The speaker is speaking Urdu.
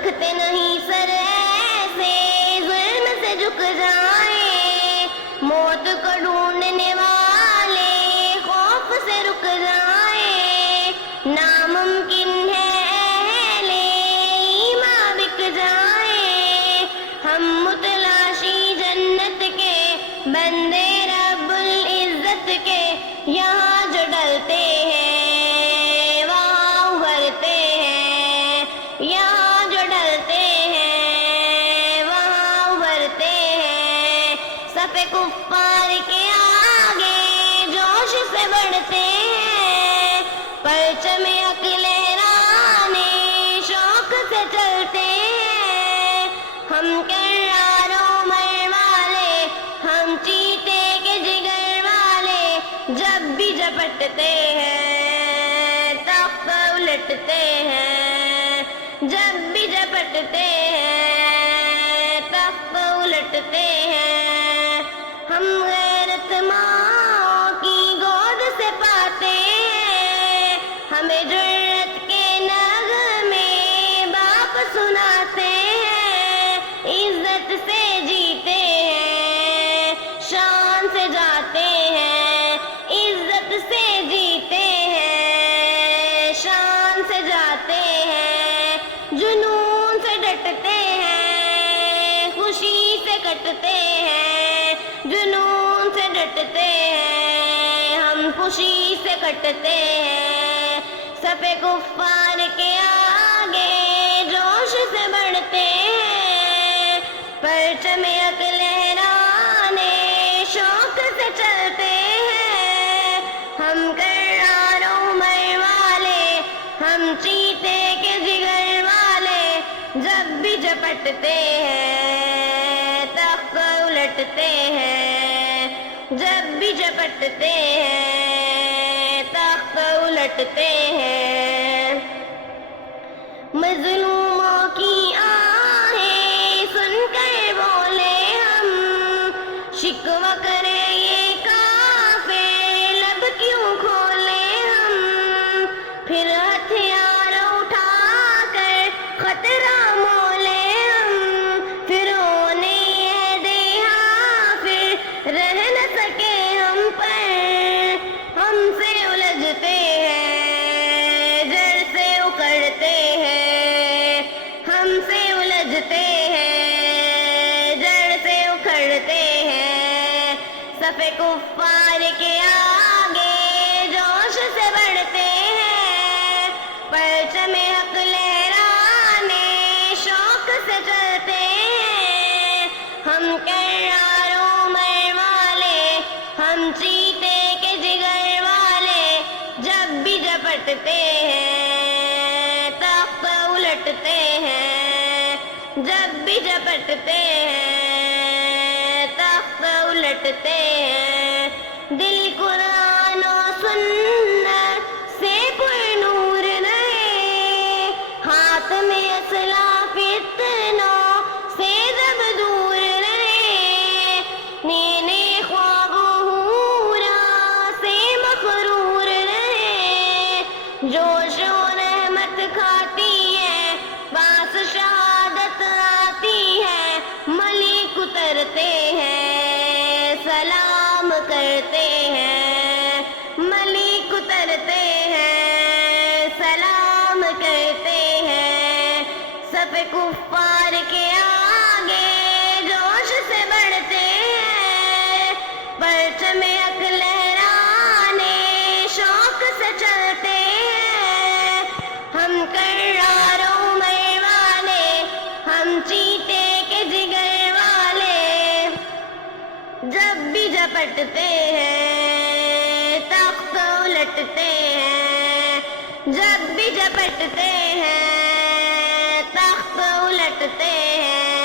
رکھتے نہیں سر ایسے ظلم سے جھک جائیں، موت کو ڈھونڈنے والے خوف سے رک جائیں، ناممکن ہے اہل ایمان بک جائیں، ہم متلاشی جنت کے بندے رب العزت کے، یہاں جو ڈلتے ہیں وہاں ابھرتے ہیں، یہاں جو ڈلتے ہیں وہاں ابھرتے ہیں، صف کفار کے آگے جوش سے بڑھتے ہیں، پرچم حق لہرانے شوق سے چلتے ہیں، ہم کرار و مر والے، ہم چیتے کے جگر والے، جب بھی جپٹتے ہیں تخت الٹتے ہیں، جب بھی جپٹتے ہیں تخت الٹتے ہیں، ہم غیرت ماں کی گود سے پاتے ہیں، ہمیں جرت کے نغمے باپ سناتے ہیں، عزت سے جیتے ہیں شان سے جاتے ہیں، عزت سے جیتے ہیں شان سے جاتے ہیں، جنون سے ڈٹتے ہیں خوشی سے کٹتے ہیں، جنون سے ڈٹتے ہیں ہم خوشی سے کٹتے ہیں، صف کفار کے آگے جوش سے بڑھتے ہیں، پرچم حق لہرانے شوق سے چلتے ہیں، ہم کرار و مر والے، ہم چیتے کے جگر والے، جب بھی جپٹتے ہیں تخت الٹتے ہیں، جب بھی جپٹتے ہیں تخت الٹتے ہیں، مظلوموں کی آہیں سن کر بولے ہم، شکوہ کرے یہ کافر لب کیوں کھولے ہم، پھر ہتھیار اٹھا کر خطرہ مولے ہم، پھر انہیں دیہا پھر رہ نہ سکے ہم پر، ہم سے الجھتے ہیں جڑ سے اکھڑتے ہیں، ہم سے الجھتے ہیں جڑ سے اکھڑتے ہیں، صف کفار کے آگے جوش سے بڑھتے ہیں، پرچم حق لہرانے شوق سے چلتے ہیں، ہم کرار و مر والے، ہم چیتے کے جگر والے، جب بھی جپٹتے ہیں تخت الٹتے ہیں، جب بھی جپٹتے ہیں تخت الٹتے ہیں، دل قرآن و سنت سے پر نور رہے، ہاتھ میں اسلاف فتنوں سے جب دور رہے، نینے خواب حورا سے مغرور رہے، جوش و رحمت کھاتی ہے پاس شہادت آتی ہے، ملک اترتے ہیں سلام کرتے ہیں، ملک اترتے ہیں سلام کرتے ہیں، صف کفار کے آگے جوش سے بڑھتے ہیں، پرچم حق لہرانے شوق سے چلتے ہیں، ہم کرار و مر والے، ہم چیتے کے جگر والے، جب بھی جپٹتے ہیں تخت الٹتے ہیں، جب بھی جپٹتے ہیں تخت الٹتے ہیں۔